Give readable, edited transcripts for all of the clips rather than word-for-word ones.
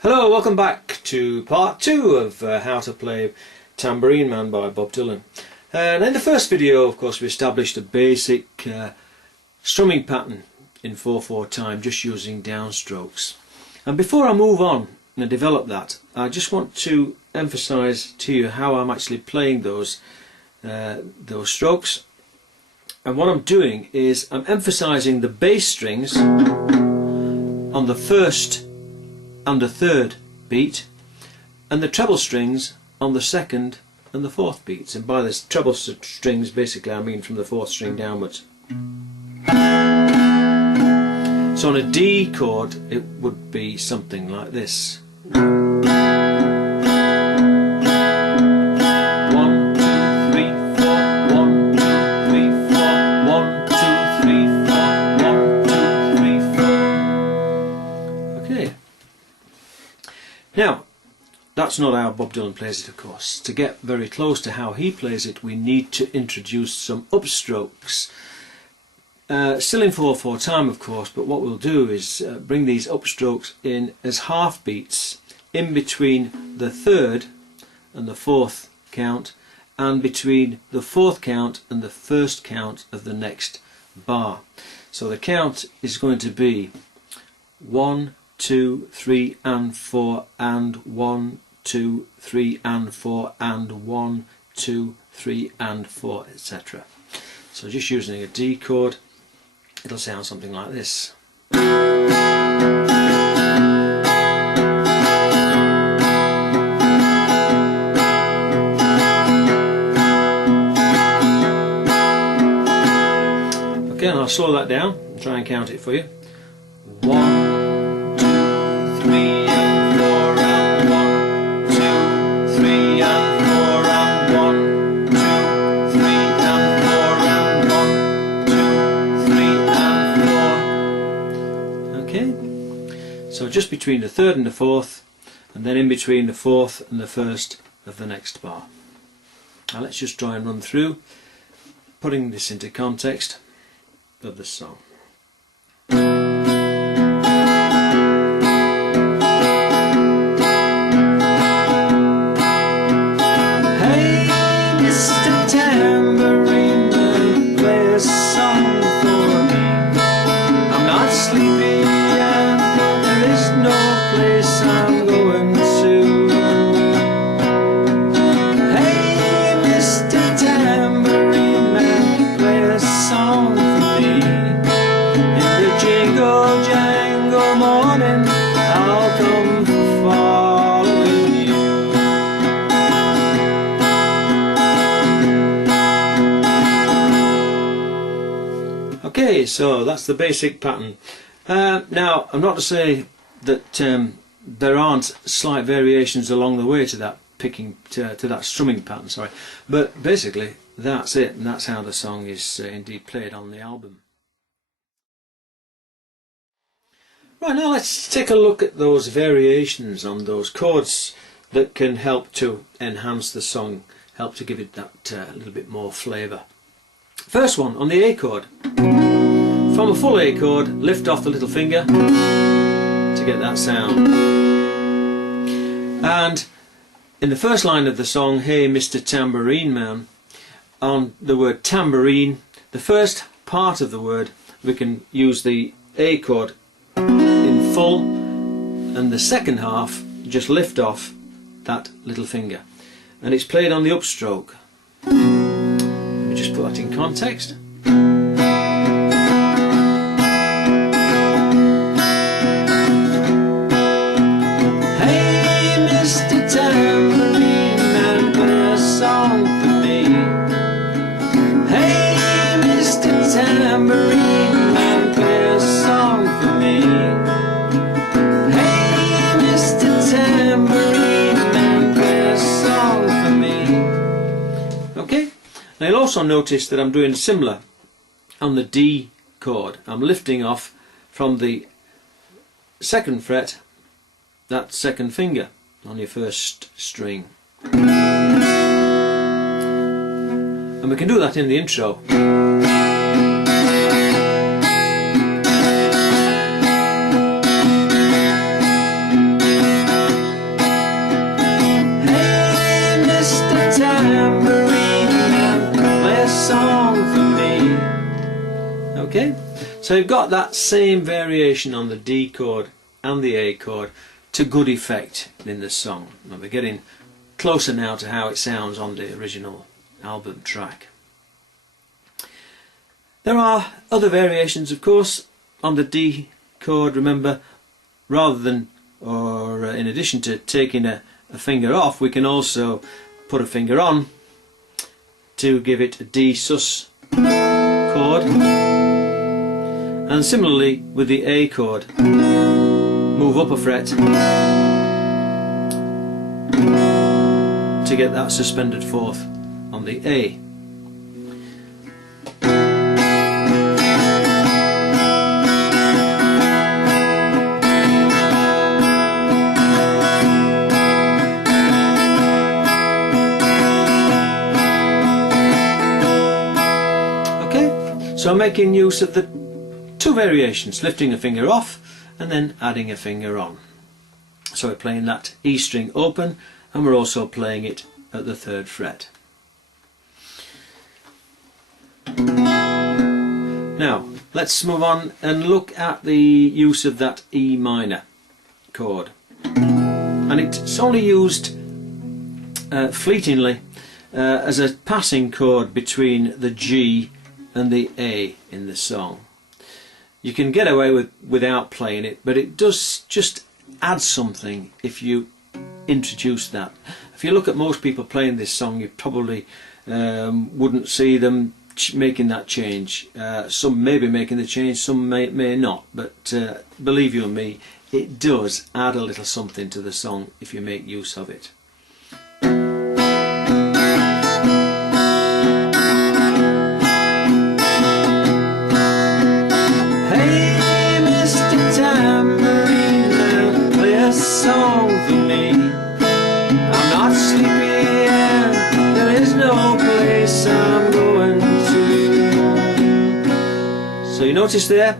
Hello, welcome back to part 2 of how to play Tambourine Man by Bob Dylan. And in the first video, of course, we established a basic strumming pattern in 4/4 time, just using downstrokes. And before I move on and develop that, I just want to emphasize to you how I'm actually playing those strokes. And what I'm doing is I'm emphasizing the bass strings on the first and the third beat, and the treble strings on the second and the fourth beats. And by this treble strings, basically I mean from the fourth string downwards. So on a D chord it would be something like this. 1, 2, 3, 4, 1, 2, 3, 4, 1, 2, 3, 4, 1, 2, 3, 4. Okay. Now, that's not how Bob Dylan plays it, of course. To get very close to how he plays it, we need to introduce some upstrokes. Still in 4/4 time, of course, but what we'll do is bring these upstrokes in as half beats in between the third and the fourth count, and between the fourth count and the first count of the next bar. So the count is going to be 1, 2, 3 and 4 and 1, 2, 3 and 4 and 1, 2, 3 and 4, etc. So just using a D chord, it'll sound something like this. Okay, and I'll slow that down and try and count it for you. 1, 2, 3 and 4 and 1, 2, 3 and 4 and 1, 2, 3 and 4 and 1, 2, 3 and 4. Okay, so just between the third and the fourth, and then in between the fourth and the first of the next bar. Now let's just try and run through, putting this into context of the song. Tambourine Man, play a song for me. I'm not sleepy and there is no place I'm going to. Hey, Mr. Tambourine Man, play a song for me. In the jingle jangle morning, I'll come following you. Okay, so that's the basic pattern. Now, I'm not to say that there aren't slight variations along the way to that to that strumming pattern, sorry, but basically that's it, and that's how the song is indeed played on the album. Right, now let's take a look at those variations on those chords that can help to enhance the song, help to give it that little bit more flavour. First one, on the A chord. From a full A chord, lift off the little finger to get that sound. And in the first line of the song, Hey Mr. Tambourine Man, on the word tambourine, the first part of the word, we can use the A chord in full, and the second half, just lift off that little finger. And it's played on the upstroke. Let me just put that in context. Tambourine Man, play a song for me. Hey, Mr. Tambourine Man, play a song for me. Okay, now you'll also notice that I'm doing similar on the D chord. I'm lifting off from the second fret, that second finger on your first string. And we can do that in the intro. So you've got that same variation on the D chord and the A chord to good effect in the song. And we're getting closer now to how it sounds on the original album track. There are other variations, of course, on the D chord. Remember, rather than, or in addition to taking a finger off, we can also put a finger on to give it a D sus chord. And similarly with the A chord, move up a fret to get that suspended fourth on the A. So making use of the two variations, lifting a finger off and then adding a finger on. So we're playing that E string open, and we're also playing it at the 3rd fret. Now let's move on and look at the use of that E minor chord. And it's only used fleetingly as a passing chord between the G and the A in the song. You can get away without playing it, but it does just add something if you introduce that. If you look at most people playing this song, you probably wouldn't see them making that change. Some may be making the change, some may not, but believe you me, it does add a little something to the song if you make use of it. Tambourine Man, play a song for me. I'm not sleepy and there is no place I'm going to. So you notice there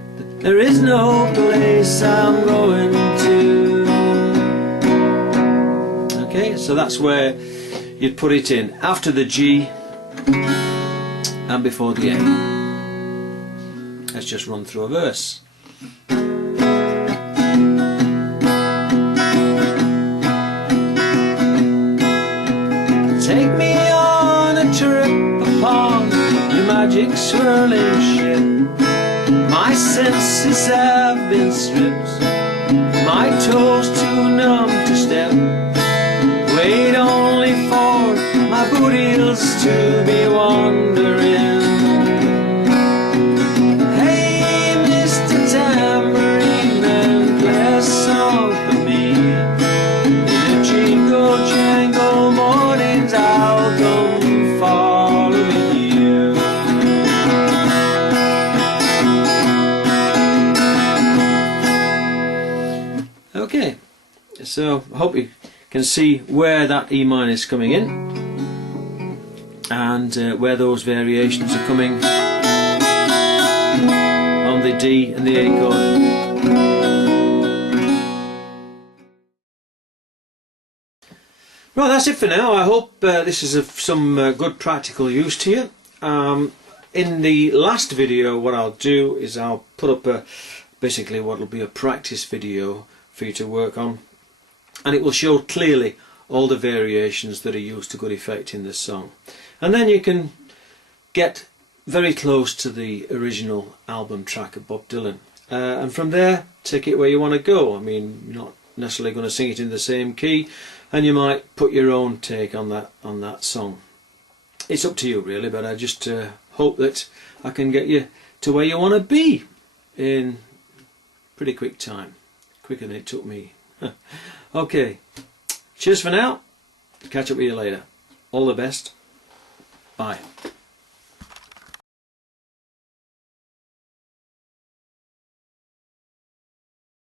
is no place I'm going to. Okay, so that's where you'd put it in, after the G and before the A. Let's just run through a verse. Take me on a trip upon your magic swirling ship. My senses have been stripped, my toes too numb to step. Wait only for my boot heels to be wandering. Hey, Mr. Tambourine Man, play a song for me. In the jingle jangle mornings I'll come following you. Okay, so I hope you can see where that E minor is coming in and where those variations are coming on the D and the A chord. Well, that's it for now. I hope this is of some good practical use to you. In the last video, what I'll do is I'll put up basically what will be a practice video for you to work on, and it will show clearly all the variations that are used to good effect in this song, and then you can get very close to the original album track of Bob Dylan, and from there take it where you want to go. I mean, you're not necessarily going to sing it in the same key, and you might put your own take on that song. It's up to you really, but I just hope that I can get you to where you want to be in pretty quick time, quicker than it took me. Okay, cheers for now, catch up with you later. All the best, bye.